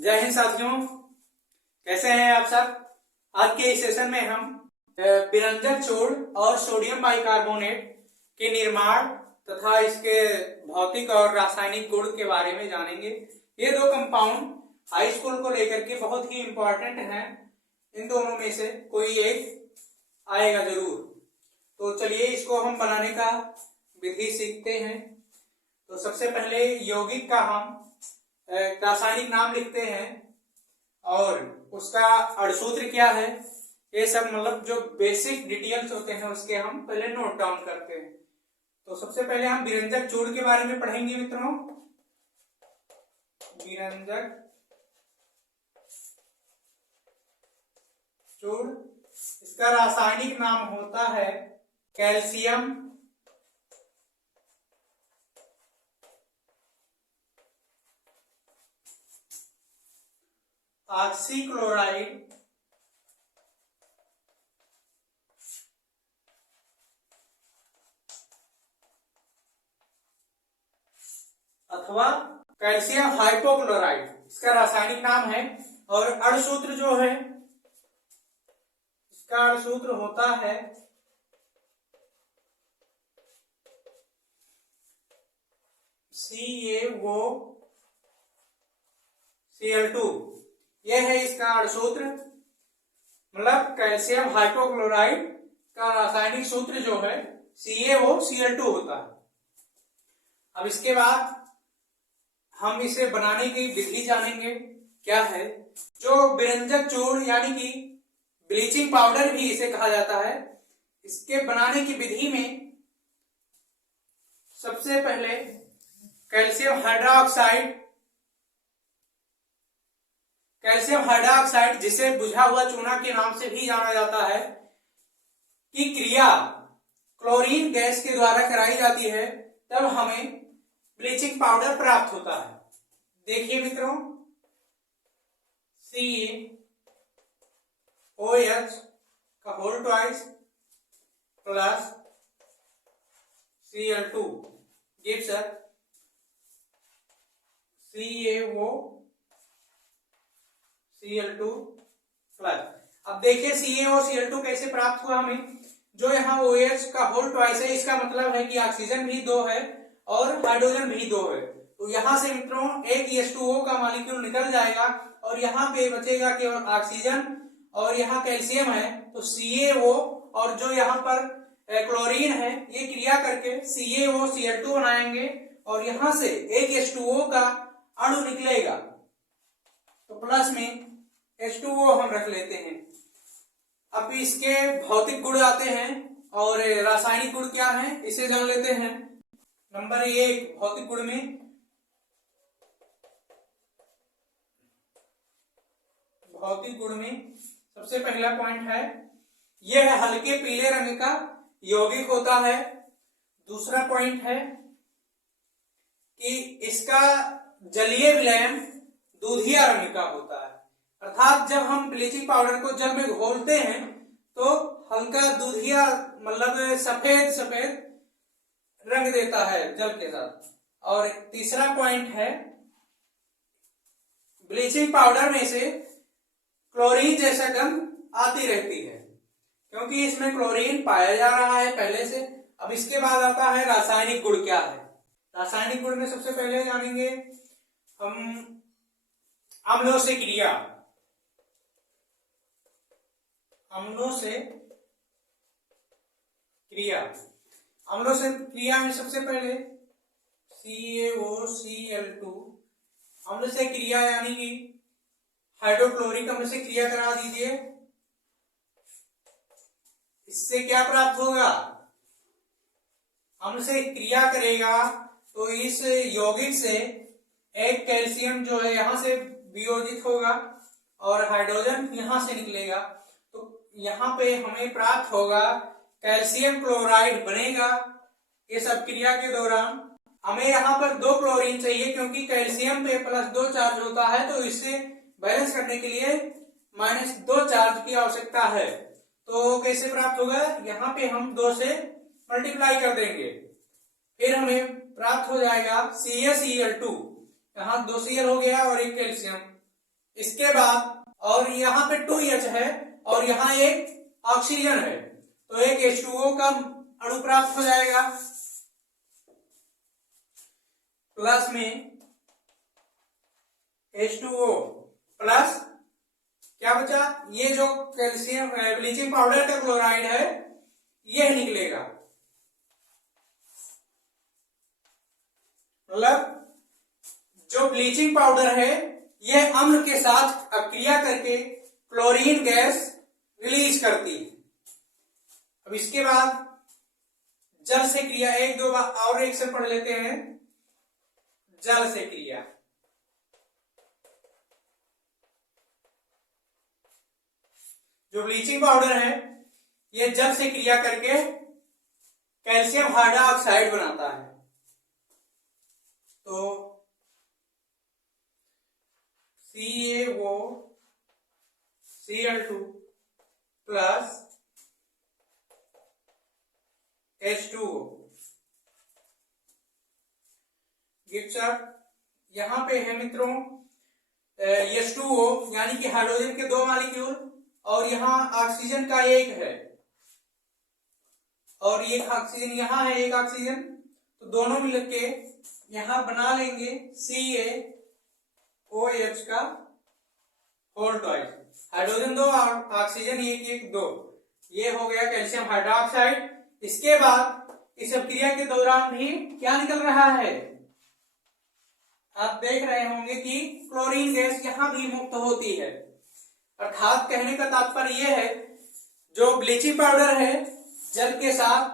जय हिंद साथियों, कैसे हैं आप सब। आज के इस सेशन में हम विरंजक चूर्ण और सोडियम बाइकार्बोनेट के निर्माण तथा इसके भौतिक और रासायनिक गुण के बारे में जानेंगे। ये दो कंपाउंड हाई स्कूल को लेकर के बहुत ही इंपॉर्टेंट हैं। इन दोनों में से कोई एक आएगा जरूर। तो चलिए इसको हम बनाने का विधि सीखते हैं। तो सबसे पहले यौगिक का हम रासायनिक नाम लिखते हैं और उसका अणुसूत्र क्या है, ये सब मतलब जो बेसिक डिटेल्स होते हैं उसके हम पहले नोट डाउन करते हैं। तो सबसे पहले हम विरंजक चूर्ण के बारे में पढ़ेंगे मित्रों। विरंजक चूर्ण, इसका रासायनिक नाम होता है कैल्शियम ऑक्सीक्लोराइड अथवा कैल्शियम हाइपोक्लोराइड, इसका रासायनिक नाम है। और अणुसूत्र जो है, इसका अणुसूत्र होता है CaOCl2। यह है इसका अणुसूत्र, मतलब कैल्शियम हाइपोक्लोराइड का रासायनिक सूत्र जो है CaOCl2 होता है। अब इसके बाद हम इसे बनाने की विधि जानेंगे क्या है। जो विरंजक चूर्ण यानी कि ब्लीचिंग पाउडर भी इसे कहा जाता है, इसके बनाने की विधि में सबसे पहले कैल्शियम हाइड्रोक्साइड जिसे बुझा हुआ चूना के नाम से भी जाना जाता है की क्रिया क्लोरीन गैस के द्वारा कराई जाती है, तब हमें ब्लीचिंग पाउडर प्राप्त होता है। देखिए मित्रों, CaOH का whole twice plus Cl2 gives CaOCl2 plus. अब देखिए CaOCl2 कैसे प्राप्त हुआ हमें। जो यहाँ OH का होल ट्वाइस है, इसका मतलब है कि ऑक्सीजन भी 2 है और हाइड्रोजन भी 2 है। तो यहां से मित्रों एक H2O का मॉलिक्यूल निकल जाएगा और यहाँ पे बचेगा केवल ऑक्सीजन और यहाँ कैल्शियम है। तो CaO और जो यहाँ पर क्लोरीन है, ये क्रिया करके CaOCl2 बनाएंगे और यहां से एक H2O का अणु निकलेगा। तो प्लस में H2O हम रख लेते हैं। अब इसके भौतिक गुण आते हैं और रासायनिक गुण क्या है इसे जान लेते हैं। नंबर 1 भौतिक गुण में सबसे पहला पॉइंट है, यह हल्के पीले रंग का यौगिक होता है। दूसरा पॉइंट है कि इसका जलीय विलयन दूधिया रंग का होता है, अर्थात जब हम ब्लीचिंग पाउडर को जल में घोलते हैं तो हल्का दूधिया मतलब सफेद सफेद रंग देता है जल के साथ। और तीसरा पॉइंट है, ब्लीचिंग पाउडर में से क्लोरीन जैसा गंध आती रहती है क्योंकि इसमें क्लोरीन पाया जा रहा है पहले से। अब इसके बाद आता है रासायनिक गुण क्या है। रासायनिक गुण में सबसे पहले जानेंगे हम अम्लों से क्रिया में सबसे पहले CaOCl2 अम्ल से क्रिया यानी कि हाइड्रोक्लोरिक अम्ल से क्रिया करा दीजिए। इससे क्या प्राप्त होगा, अम्ल से क्रिया करेगा तो इस यौगिक से एक कैल्शियम जो है यहां से वियोजित होगा और हाइड्रोजन यहां से निकलेगा। तो यहां पे हमें प्राप्त होगा कैल्शियम क्लोराइड बनेगा। ये सब क्रिया के दौरान हमें यहाँ पर 2 क्लोरीन चाहिए क्योंकि कैल्शियम पे +2 चार्ज होता है, तो इससे बैलेंस करने के लिए -2 चार्ज की आवश्यकता है। तो कैसे प्राप्त होगा, यहाँ पे हम 2 से मल्टीप्लाई कर देंगे, फिर हमें प्राप्त हो जाएगा CaCl2। यहाँ 2 Cl हो गया और एक कैल्शियम, इसके बाद और यहाँ पे 2H है और यहाँ एक ऑक्सीजन है, तो एक H2O का अणु प्राप्त हो जाएगा। प्लस में H2O प्लस क्या बचा, ये जो कैल्शियम ब्लीचिंग पाउडर का क्लोराइड है यह निकलेगा। मतलब जो ब्लीचिंग पाउडर है यह अम्ल के साथ अक्रिया करके क्लोरीन गैस रिलीज करती है। अब इसके बाद जल से क्रिया, एक दो बार और रिएक्शन पढ़ लेते हैं। जल से क्रिया, जो ब्लीचिंग पाउडर है यह जल से क्रिया करके कैल्शियम हाइड्रोक्साइड बनाता है। तो CaOCl2 plus H2O gives up, यहां पे है मित्रों H2O यानी कि हाइड्रोजन के 2 मॉलिक्यूल और यहाँ ऑक्सीजन का एक है और एक ऑक्सीजन यहाँ है, एक ऑक्सीजन, तो दोनों मिलके यहां बना लेंगे CaOH का होल ट्वाइस, हाइड्रोजन 2 और ऑक्सीजन एक 2, ये हो गया कैल्शियम हाइड्रोक्साइड। इसके बाद इस क्रिया के दौरान भी क्या निकल रहा है, आप देख रहे होंगे कि क्लोरीन गैस यहां भी मुक्त होती है। अर्थात कहने का तात्पर्य यह है जो ब्लीचिंग पाउडर है जल के साथ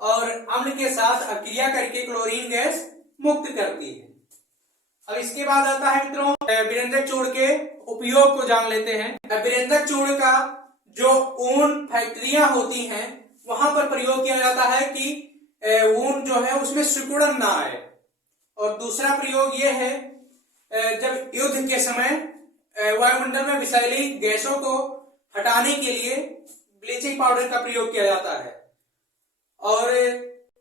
और अम्ल के साथ अक्रिया करके क्लोरीन गैस मुक्त करती है। अब इसके बाद आता है मित्रों विरंजक चूर्ण के उपयोग को जान लेते हैं। विरंजक चूर्ण का जो ऊन फैक्ट्रियां होती हैं वहां पर प्रयोग किया जाता है कि ऊन जो है उसमें सिकुड़न ना आए, और दूसरा प्रयोग यह है जब युद्ध के समय वायुमंडल में विषैली गैसों को हटाने के लिए ब्लीचिंग पाउडर का प्रयोग किया जाता है। और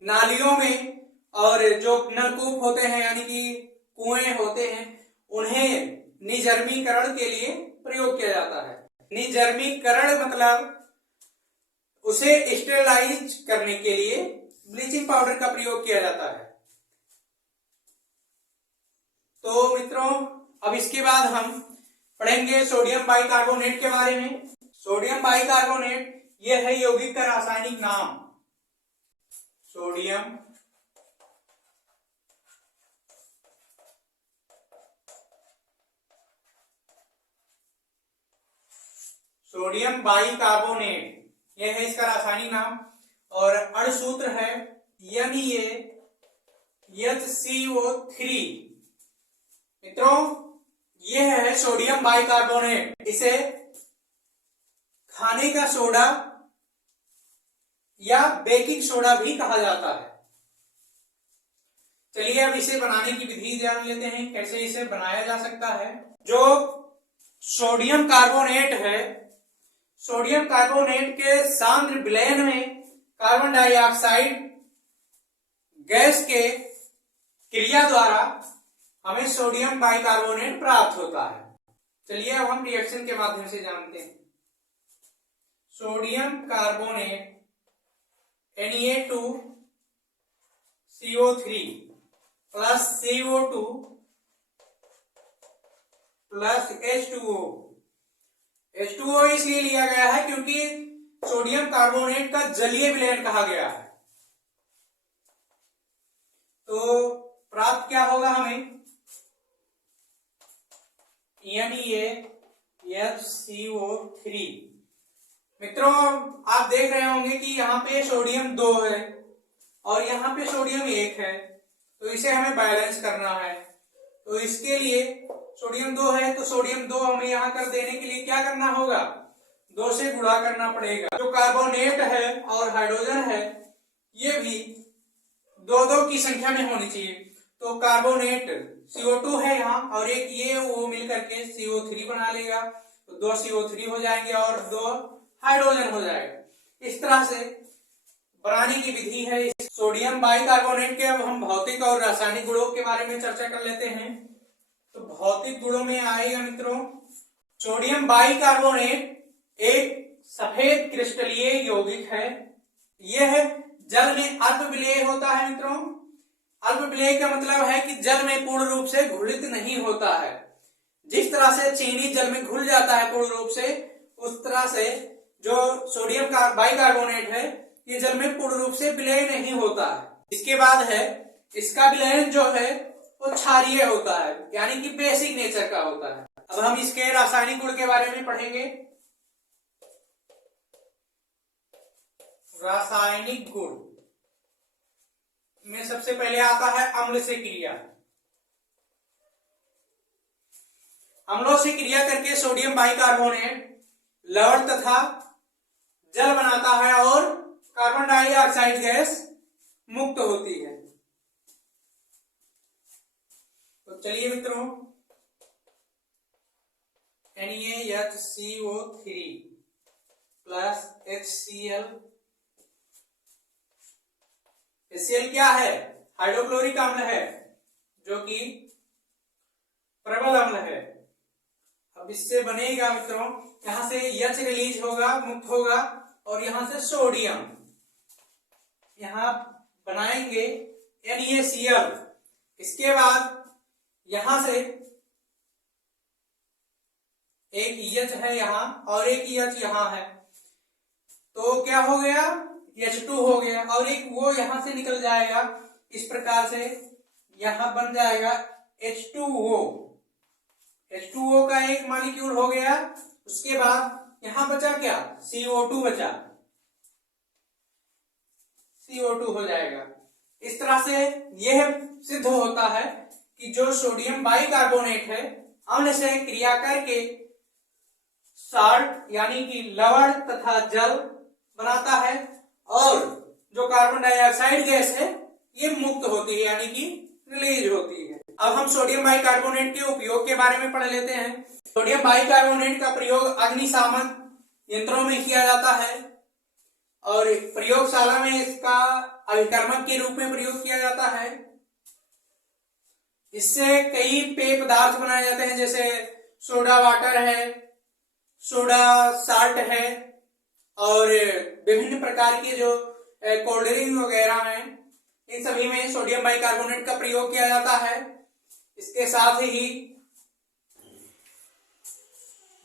नालियों में और जो नलकूप होते हैं यानी कि कुएं होते हैं उन्हें निजर्मीकरण के लिए प्रयोग किया जाता है। निजर्मीकरण मतलब उसे स्टेरलाइज करने के लिए ब्लीचिंग पाउडर का प्रयोग किया जाता है। तो मित्रों अब इसके बाद हम पढ़ेंगे सोडियम बाइकार्बोनेट के बारे में। सोडियम बाइकार्बोनेट यह है यौगिक का रासायनिक नाम, सोडियम बाइकार्बोनेट, यह है इसका रासायनिक नाम और अणुसूत्र है NaHCO3। मित्रों यह है सोडियम बाइकार्बोनेट, इसे खाने का सोडा या बेकिंग सोडा भी कहा जाता है। चलिए अब इसे बनाने की विधि जान लेते हैं, कैसे इसे बनाया जा सकता है। जो सोडियम कार्बोनेट है, सोडियम कार्बोनेट के सांद्र विलयन में कार्बन डाइऑक्साइड गैस के क्रिया द्वारा हमें सोडियम बाइकार्बोनेट प्राप्त होता है। चलिए अब हम रिएक्शन के माध्यम से जानते हैं। Sodium carbonate Na2CO3 plus CO2 plus H2O इसलिए लिया गया है क्योंकि सोडियम कार्बोनेट का जलीय विलयन कहा गया है। तो प्राप्त क्या होगा हमें, NaHCO3। मित्रों आप देख रहे होंगे कि यहाँ पे सोडियम 2 है और यहाँ पे सोडियम 1 है, तो इसे हमें बैलेंस करना है। तो इसके लिए सोडियम 2 है तो सोडियम 2 हमें यहाँ कर देने के लिए क्या करना होगा, 2 से गुणा करना पड़ेगा। जो कार्बोनेट है और हाइड्रोजन है ये भी 2-2 की संख्या में होनी चाहिए। तो कार्बोनेट CO2 है यहाँ और एक ये वो मिलकर के CO3 बना लेगा, तो 2 CO3 हो जाएंगे और 2 हाइड्रोजन हो जाएगा। इस तरह से बनाने की विधि है इस सोडियम बाइकार्बोनेट के। अब हम भौतिक और रासायनिक गुणों के बारे में चर्चा कर लेते हैं। तो भौतिक गुणों में आएगा मित्रों सोडियम बाइकार्बोनेट एक सफेद क्रिस्टलीय यौगिक है। यह जल में अल्प विलेय होता है मित्रों। अल्प विलेय का मतलब है कि जल में पूर्ण रूप से घुलित नहीं होता है। जिस तरह से चीनी जल में घुल जाता है पूर्ण रूप से, उस तरह से जो सोडियम बाइकार्बोनेट है ये जल में पूर्ण रूप से विलय नहीं होता है। इसके बाद है इसका विलयन जो है वो क्षारीय होता है, यानी कि बेसिक नेचर का होता है। अब हम इसके रासायनिक गुण के बारे में पढ़ेंगे। रासायनिक गुण में सबसे पहले आता है अम्ल से क्रिया। अम्लों से क्रिया करके सोडियम बाइकार्बोनेट लवण तथा जल बनाता है और कार्बन डाइऑक्साइड गैस मुक्त होती है। तो चलिए मित्रों, NaHCO3 प्लस HCl। HCl क्या है? हाइड्रोक्लोरिक अम्ल है, जो कि प्रबल अम्ल है। अब इससे बनेगा मित्रों, यहां से H रिलीज होगा, मुक्त होगा, और यहां से सोडियम यहां बनाएंगे NaCl। इसके बाद यहां से एक H है यहां और एक H यहां है, तो क्या हो गया? H2 हो गया, और एक वो यहां से निकल जाएगा। इस प्रकार से यहां बन जाएगा H2O। H2O का एक मॉलिक्यूल हो गया। उसके बाद यहां बचा क्या? CO2 बचा, CO2 हो जाएगा। इस तरह से यह सिद्ध होता है कि जो सोडियम बाइकार्बोनेट है अम्ल से क्रिया करके साल्ट यानी कि लवण तथा जल बनाता है, और जो कार्बन डाइऑक्साइड गैस है ये मुक्त होती है, यानी कि रिलीज होती है। अब हम सोडियम बाइकार्बोनेट के उपयोग के बारे में पढ़ लेते हैं। सोडियम बाइकार्बोनेट का प्रयोग अग्निशामन यंत्रों में किया जाता है, और प्रयोगशाला में इसका अभिकर्मक के रूप में प्रयोग किया जाता है। इससे कई पेय पदार्थ बनाए जाते हैं, जैसे सोडा वाटर है, सोडा साल्ट है, और विभिन्न प्रकार के जो कोल्ड ड्रिंक वगैरह हैं, इन सभी में सोडियम बाइकार्बोनेट का प्रयोग किया जाता है। इसके साथ ही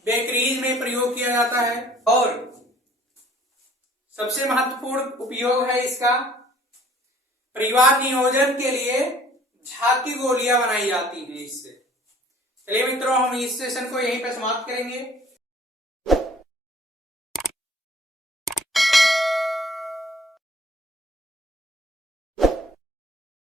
बेकरीज में प्रयोग किया जाता है, और सबसे महत्वपूर्ण उपयोग है इसका परिवार नियोजन के लिए झाग की गोलियां बनाई जाती हैं इससे। चलिए मित्रों, हम इस सेशन को यहीं पे समाप्त करेंगे।